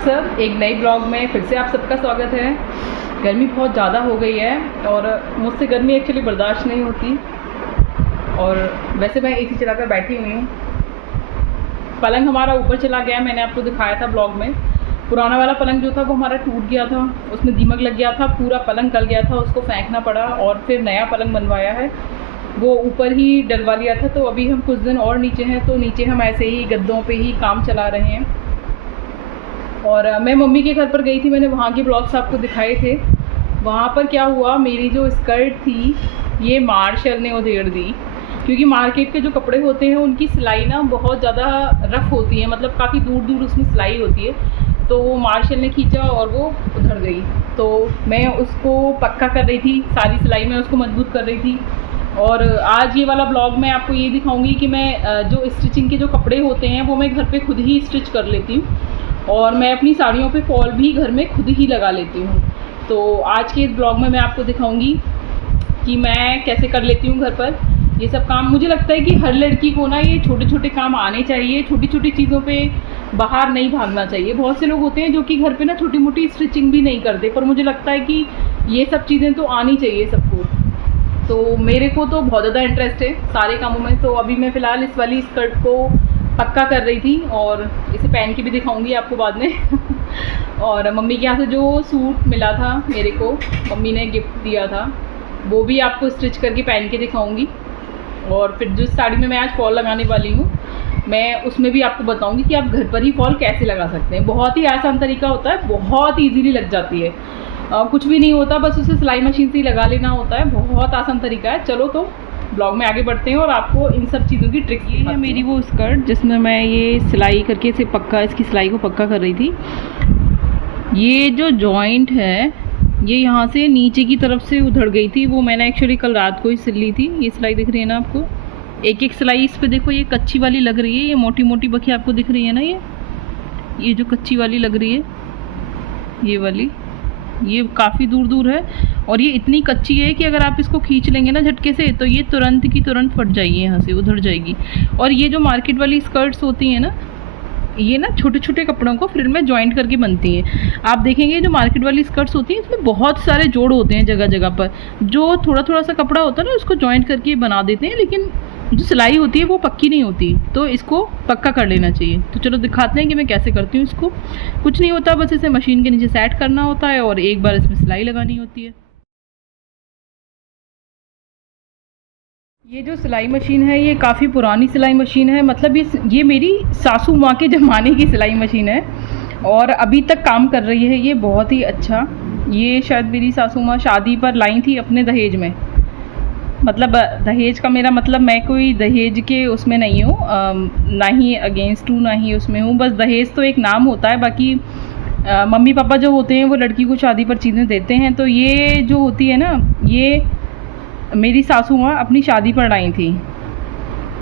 सब, एक नई ब्लॉग में फिर से आप सबका स्वागत है। गर्मी बहुत ज़्यादा हो गई है और मुझसे गर्मी एक्चुअली बर्दाश्त नहीं होती और वैसे मैं एसी चलाकर बैठी हुई हूँ। पलंग हमारा ऊपर चला गया, मैंने आपको दिखाया था ब्लॉग में। पुराना वाला पलंग जो था वो हमारा टूट गया था, उसमें दीमक लग गया था, पूरा पलंग गल गया था, उसको फेंकना पड़ा और फिर नया पलंग बनवाया है। वो ऊपर ही डलवा लिया था, तो अभी हम कुछ दिन और नीचे हैं, तो नीचे हम ऐसे ही गद्दों पे ही काम चला रहे हैं। और मैं मम्मी के घर पर गई थी, मैंने वहाँ के ब्लॉग्स आपको दिखाए थे। वहाँ पर क्या हुआ, मेरी जो स्कर्ट थी ये मार्शल ने उधेड़ दी, क्योंकि मार्केट के जो कपड़े होते हैं उनकी सिलाई ना बहुत ज़्यादा रफ़ होती है, मतलब काफ़ी दूर दूर उसमें सिलाई होती है। तो वो मार्शल ने खींचा और वो उधड़ गई, तो मैं उसको पक्का कर रही थी, सारी सिलाई में उसको मजबूत कर रही थी। और आज ये वाला ब्लॉग मैं आपको ये दिखाऊंगी कि मैं जो स्टिचिंग के जो कपड़े होते हैं वो मैं घर पे खुद ही स्टिच कर लेती हूँ और मैं अपनी साड़ियों पे फॉल भी घर में खुद ही लगा लेती हूँ। तो आज के इस ब्लॉग में मैं आपको दिखाऊंगी कि मैं कैसे कर लेती हूँ घर पर ये सब काम। मुझे लगता है कि हर लड़की को ना ये छोटे छोटे काम आने चाहिए, छोटी छोटी चीज़ों पे बाहर नहीं भागना चाहिए। बहुत से लोग होते हैं जो कि घर पे ना छोटी मोटी स्टिचिंग भी नहीं करते, पर मुझे लगता है कि ये सब चीज़ें तो आनी चाहिए सबको। तो मेरे को तो बहुत ज़्यादा इंटरेस्ट है सारे कामों में। तो अभी मैं फ़िलहाल इस वाली स्कर्ट को पक्का कर रही थी और इसे पहन के भी दिखाऊंगी आपको बाद में। और मम्मी के यहाँ से जो सूट मिला था मेरे को, मम्मी ने गिफ्ट दिया था, वो भी आपको स्टिच करके पहन के दिखाऊंगी। और फिर जिस साड़ी में मैं आज फॉल लगाने वाली हूँ मैं उसमें भी आपको बताऊंगी कि आप घर पर ही फॉल कैसे लगा सकते हैं। बहुत ही आसान तरीका होता है, बहुत ईजीली लग जाती है। कुछ भी नहीं होता, बस उसे सिलाई मशीन से ही लगा लेना होता है। बहुत आसान तरीका है। चलो तो ब्लॉग में आगे बढ़ते हैं और आपको इन सब चीज़ों की ट्रिक। ये है मेरी वो स्कर्ट जिसमें मैं ये सिलाई करके इसे पक्का, इसकी सिलाई को पक्का कर रही थी। ये जो जॉइंट है ये यहाँ से नीचे की तरफ से उधड़ गई थी, वो मैंने एक्चुअली कल रात को ही सिल ली थी। ये सिलाई दिख रही है ना आपको, एक एक सिलाई इस पे देखो, ये कच्ची वाली लग रही है, ये मोटी मोटी बखी आपको दिख रही है ना, ये जो कच्ची वाली लग रही है ये वाली, ये काफ़ी दूर दूर है और ये इतनी कच्ची है कि अगर आप इसको खींच लेंगे ना झटके से तो ये तुरंत की तुरंत फट जाएगी, यहाँ से उधड़ जाएगी। और ये जो मार्केट वाली स्कर्ट्स होती हैं ना, ये ना छोटे छोटे कपड़ों को फिर में जॉइंट करके बनती हैं। आप देखेंगे जो मार्केट वाली स्कर्ट्स होती हैं इसमें बहुत सारे जोड़ होते हैं जगह जगह पर, जो थोड़ा थोड़ा सा कपड़ा होता है ना उसको जॉइंट करके बना देते हैं, लेकिन जो सिलाई होती है वो पक्की नहीं होती, तो इसको पक्का कर लेना चाहिए। तो चलो दिखाते हैं कि मैं कैसे करती हूँ इसको। कुछ नहीं होता, बस इसे मशीन के नीचे सेट करना होता है और एक बार इसमें सिलाई लगानी होती है। ये जो सिलाई मशीन है ये काफ़ी पुरानी सिलाई मशीन है, मतलब ये मेरी सासू माँ के ज़माने की सिलाई मशीन है और अभी तक काम कर रही है ये बहुत ही अच्छा। ये शायद मेरी सासू माँ शादी पर लाई थी अपने दहेज में, मतलब दहेज का मेरा मतलब मैं कोई दहेज के उसमें नहीं हूँ, ना ही अगेंस्ट हूँ ना ही उसमें हूँ, बस दहेज तो एक नाम होता है। बाकी मम्मी पापा जो होते हैं वो लड़की को शादी पर चीज़ें देते हैं, तो ये जो होती है ना ये मेरी सासू माँ अपनी शादी पर लाई थी,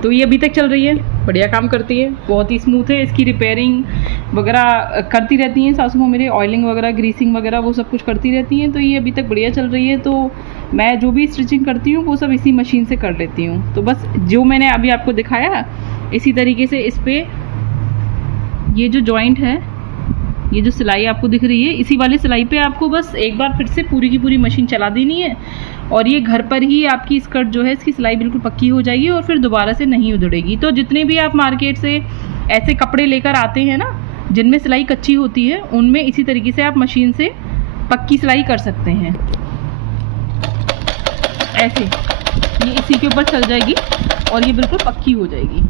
तो ये अभी तक चल रही है, बढ़िया काम करती है, बहुत ही स्मूथ है। इसकी रिपेयरिंग वगैरह करती रहती हैं सासू माँ मेरे, ऑयलिंग वगैरह, ग्रीसिंग वगैरह वो सब कुछ करती रहती हैं, तो ये अभी तक बढ़िया चल रही है। तो मैं जो भी स्टिचिंग करती हूँ वो सब इसी मशीन से कर लेती हूँ। तो बस जो मैंने अभी आपको दिखाया इसी तरीके से इस पर ये जो जॉइंट है, ये जो सिलाई आपको दिख रही है, इसी वाली सिलाई पे आपको बस एक बार फिर से पूरी की पूरी मशीन चला देनी है और ये घर पर ही आपकी स्कर्ट जो है इसकी सिलाई बिल्कुल पक्की हो जाएगी और फिर दोबारा से नहीं उधड़ेगी। तो जितने भी आप मार्केट से ऐसे कपड़े लेकर आते हैं ना जिनमें सिलाई कच्ची होती है, उनमें इसी तरीके से आप मशीन से पक्की सिलाई कर सकते हैं। ऐसे ये इसी के ऊपर चल जाएगी और ये बिल्कुल पक्की हो जाएगी।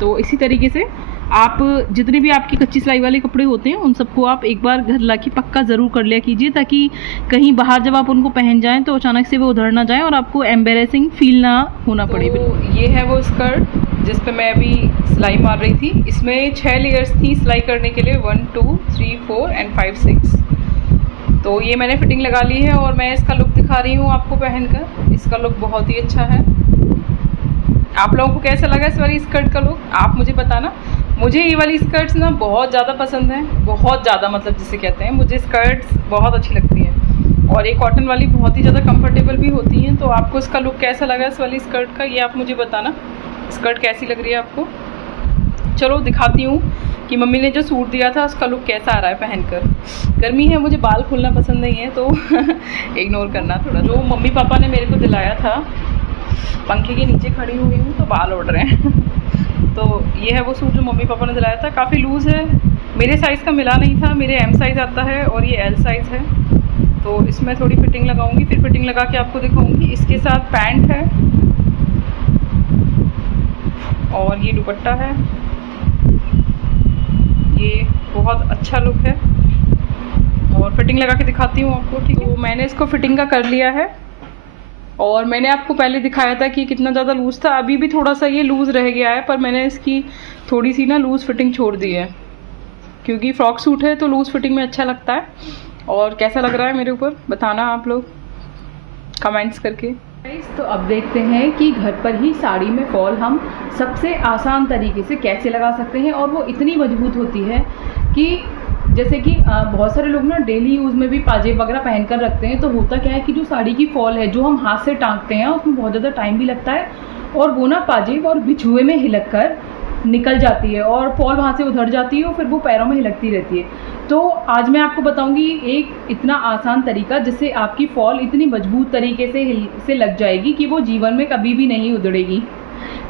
तो इसी तरीके से आप जितने भी आपकी कच्ची सिलाई वाले कपड़े होते हैं उन सबको आप एक बार घर लाके पक्का ज़रूर कर लिया कीजिए, ताकि कहीं बाहर जब आप उनको पहन जाएं तो अचानक से वो उधड़ ना जाए और आपको एम्बेरेसिंग फील ना होना पड़े। तो ये है वो स्कर्ट जिस पे मैं अभी सिलाई मार रही थी। इसमें 6 लेयर्स थी सिलाई करने के लिए, 1 2 3 4 एंड 5 6। तो ये मैंने फिटिंग लगा ली है और मैं इसका लुक दिखा रही हूँ आपको पहनकर। इसका लुक बहुत ही अच्छा है। आप लोगों को कैसा लगा इस वाली स्कर्ट का लुक, आप मुझे बताना। मुझे ये वाली स्कर्ट्स ना बहुत ज़्यादा पसंद है, बहुत ज़्यादा, मतलब जिसे कहते हैं, मुझे स्कर्ट्स बहुत अच्छी लगती हैं और ये कॉटन वाली बहुत ही ज़्यादा कंफर्टेबल भी होती हैं। तो आपको इसका लुक कैसा लगा इस वाली स्कर्ट का, ये आप मुझे बताना। स्कर्ट कैसी लग रही है आपको। चलो दिखाती हूँ कि मम्मी ने जो सूट दिया था उसका लुक कैसा आ रहा है पहनकर। गर्मी है, मुझे बाल खोलना पसंद नहीं है, तो इग्नोर करना थोड़ा। जो मम्मी पापा ने मेरे को दिलाया था, पंखे के नीचे खड़ी हुई हूँ तो बाल उड़ रहे हैं। तो ये है वो सूट जो मम्मी पापा ने दिलाया था। काफ़ी लूज़ है, मेरे साइज़ का मिला नहीं था। मेरे एम साइज़ आता है और ये एल साइज़ है, तो इसमें थोड़ी फिटिंग लगाऊंगी, फिर फिटिंग लगा के आपको दिखाऊंगी। इसके साथ पैंट है और ये दुपट्टा है। ये बहुत अच्छा लुक है और फिटिंग लगा के दिखाती हूँ आपको, ठीक है। तो मैंने इसको फिटिंग का कर लिया है और मैंने आपको पहले दिखाया था कि कितना ज़्यादा लूज़ था। अभी भी थोड़ा सा ये लूज़ रह गया है, पर मैंने इसकी थोड़ी सी ना लूज़ फिटिंग छोड़ दी है, क्योंकि फ्रॉक सूट है तो लूज़ फिटिंग में अच्छा लगता है। और कैसा लग रहा है मेरे ऊपर बताना आप लोग कमेंट्स करके। तो अब देखते हैं कि घर पर ही साड़ी में फॉल हम सबसे आसान तरीके से कैसे लगा सकते हैं। और वो इतनी मजबूत होती है कि जैसे कि बहुत सारे लोग ना डेली यूज़ में भी पाजेब वगैरह पहन कर रखते हैं, तो होता क्या है कि जो साड़ी की फॉल है जो हम हाथ से टाँगते हैं उसमें बहुत ज़्यादा टाइम भी लगता है और वो ना पाजेब और बिछुए में हिलक कर निकल जाती है और फॉल वहाँ से उधर जाती है और फिर वो पैरों में हिलकती रहती है। तो आज मैं आपको बताऊंगी एक इतना आसान तरीका जिससे आपकी फॉल इतनी मजबूत तरीके से लग जाएगी कि वो जीवन में कभी भी नहीं उधड़ेगी,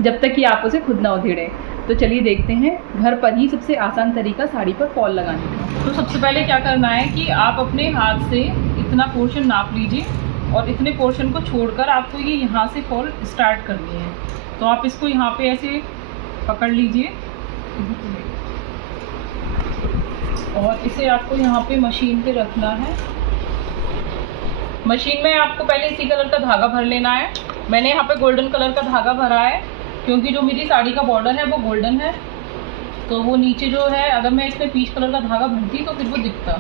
जब तक कि आप उसे खुद ना उधेड़ें। तो चलिए देखते हैं घर पर ही सबसे आसान तरीका साड़ी पर फॉल लगाने का। तो सबसे पहले क्या करना है कि आप अपने हाथ से इतना पोर्शन नाप लीजिए और इतने पोर्शन को छोड़कर आपको ये यहाँ से फॉल स्टार्ट करनी है। तो आप इसको यहाँ पे ऐसे पकड़ लीजिए और इसे आपको यहाँ पे मशीन पे रखना है। मशीन में आपको पहले इसी कलर का धागा भर लेना है। मैंने यहाँ पे गोल्डन कलर का धागा भरा है क्योंकि जो मेरी साड़ी का बॉर्डर है वो गोल्डन है, तो वो नीचे जो है अगर मैं इसमें पीच कलर का धागा भरती तो फिर वो दिखता।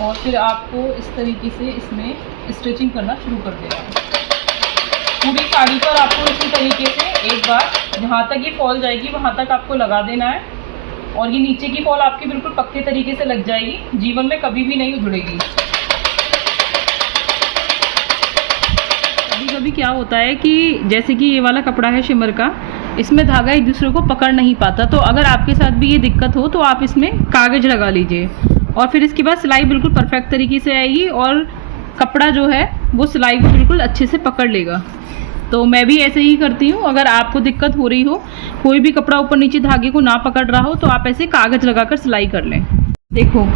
और फिर आपको इस तरीके से इसमें स्टिचिंग करना शुरू कर देना है। पूरी साड़ी पर आपको इसी तरीके से एक बार जहाँ तक ये फॉल जाएगी वहाँ तक आपको लगा देना है और ये नीचे की फॉल आपकी बिल्कुल पक्के तरीके से लग जाएगी, जीवन में कभी भी नहीं उधड़ेगी। कभी कभी क्या होता है कि जैसे कि ये वाला कपड़ा है शिमर का, इसमें धागा एक दूसरे को पकड़ नहीं पाता, तो अगर आपके साथ भी ये दिक्कत हो तो आप इसमें कागज़ लगा लीजिए और फिर इसके बाद सिलाई बिल्कुल परफेक्ट तरीके से आएगी और कपड़ा जो है वो सिलाई को बिल्कुल अच्छे से पकड़ लेगा। तो मैं भी ऐसे ही करती हूँ। अगर आपको दिक्कत हो रही हो, कोई भी कपड़ा ऊपर नीचे धागे को ना पकड़ रहा हो, तो आप ऐसे कागज़ लगाकर सिलाई कर लें। देखो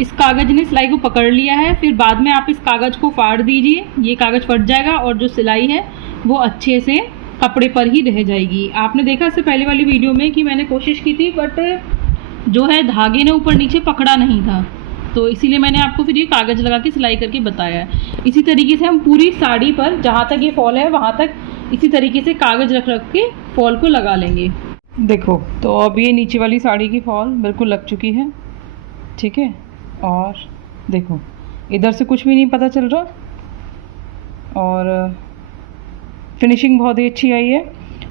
इस कागज़ ने सिलाई को पकड़ लिया है, फिर बाद में आप इस कागज़ को फाड़ दीजिए, ये कागज़ फट जाएगा और जो सिलाई है वो अच्छे से कपड़े पर ही रह जाएगी। आपने देखा इससे पहले वाली वीडियो में कि मैंने कोशिश की थी बट जो है धागे ने ऊपर नीचे पकड़ा नहीं था, तो इसीलिए मैंने आपको फिर ये कागज़ लगा के सिलाई करके बताया है। इसी तरीके से हम पूरी साड़ी पर जहाँ तक ये फॉल है वहाँ तक इसी तरीके से कागज़ रख के फॉल को लगा लेंगे। देखो तो अब ये नीचे वाली साड़ी की फॉल बिल्कुल लग चुकी है, ठीक है। और देखो इधर से कुछ भी नहीं पता चल रहा और फिनिशिंग बहुत ही अच्छी आई है।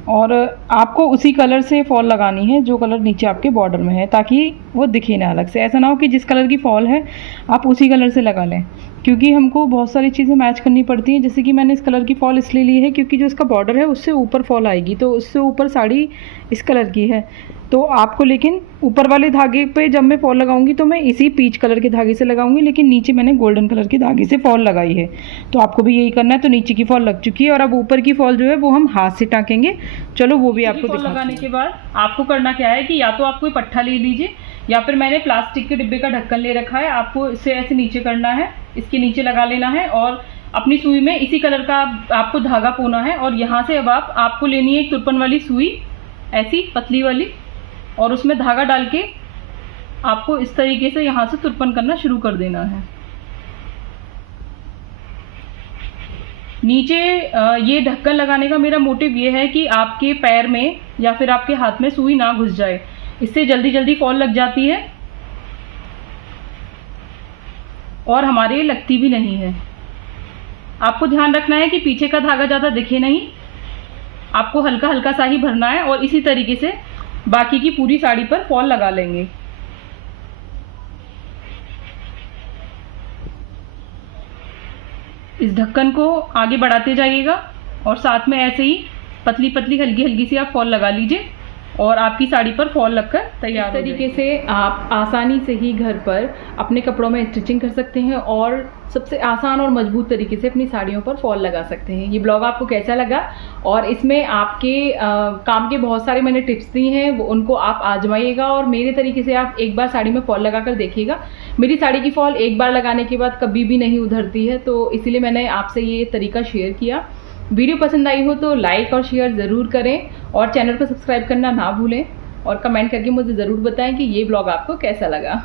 और आपको उसी कलर से फॉल लगानी है जो कलर नीचे आपके बॉर्डर में है, ताकि वो दिखे ना अलग से। ऐसा ना हो कि जिस कलर की फॉल है आप उसी कलर से लगा लें, क्योंकि हमको बहुत सारी चीज़ें मैच करनी पड़ती हैं। जैसे कि मैंने इस कलर की फॉल इसलिए ली है क्योंकि जो इसका बॉर्डर है उससे ऊपर फॉल आएगी, तो उससे ऊपर साड़ी इस कलर की है। तो आपको लेकिन ऊपर वाले धागे पे जब मैं फॉल लगाऊंगी तो मैं इसी पीच कलर के धागे से लगाऊंगी, लेकिन नीचे मैंने गोल्डन कलर के धागे से फॉल लगाई है। तो आपको भी यही करना है। तो नीचे की फॉल लग चुकी है और अब ऊपर की फॉल जो है वो हम हाथ से टाँकेंगे। चलो वो भी आपको दिखाते हैं। लगाने के बाद आपको करना क्या है कि या तो आप कोई पट्टा ले लीजिए या फिर मैंने प्लास्टिक के डिब्बे का ढक्कन ले रखा है, आपको इसे ऐसे नीचे करना है, इसके नीचे लगा लेना है और अपनी सुई में इसी कलर का आपको धागा पोना है। और यहाँ से अब आपको लेनी है एक तुरपन वाली सुई, ऐसी पतली वाली, और उसमें धागा डाल के आपको इस तरीके से यहाँ से तुरपन करना शुरू कर देना है। नीचे ये ढक्कन लगाने का मेरा मोटिव ये है कि आपके पैर में या फिर आपके हाथ में सुई ना घुस जाए, इससे जल्दी जल्दी फॉल लग जाती है और हमारे लगती भी नहीं है। आपको ध्यान रखना है कि पीछे का धागा ज़्यादा दिखे नहीं, आपको हल्का हल्का सा ही भरना है और इसी तरीके से बाकी की पूरी साड़ी पर फॉल लगा लेंगे। इस ढक्कन को आगे बढ़ाते जाइएगा और साथ में ऐसे ही पतली पतली हल्की हल्की सी आप फॉल लगा लीजिए और आपकी साड़ी पर फॉल लगकर तैयार। इस तरीके से आप आसानी से ही घर पर अपने कपड़ों में स्टिचिंग कर सकते हैं और सबसे आसान और मजबूत तरीके से अपनी साड़ियों पर फॉल लगा सकते हैं। ये ब्लॉग आपको कैसा लगा और इसमें आपके काम के बहुत सारे मैंने टिप्स दी हैं, वो उनको आप आजमाइएगा और मेरे तरीके से आप एक बार साड़ी में फॉल लगा कर देखिएगा। मेरी साड़ी की फॉल एक बार लगाने के बाद कभी भी नहीं उधरती है, तो इसीलिए मैंने आपसे ये तरीका शेयर किया। वीडियो पसंद आई हो तो लाइक और शेयर ज़रूर करें और चैनल को सब्सक्राइब करना ना भूलें और कमेंट करके मुझे ज़रूर बताएं कि ये ब्लॉग आपको कैसा लगा।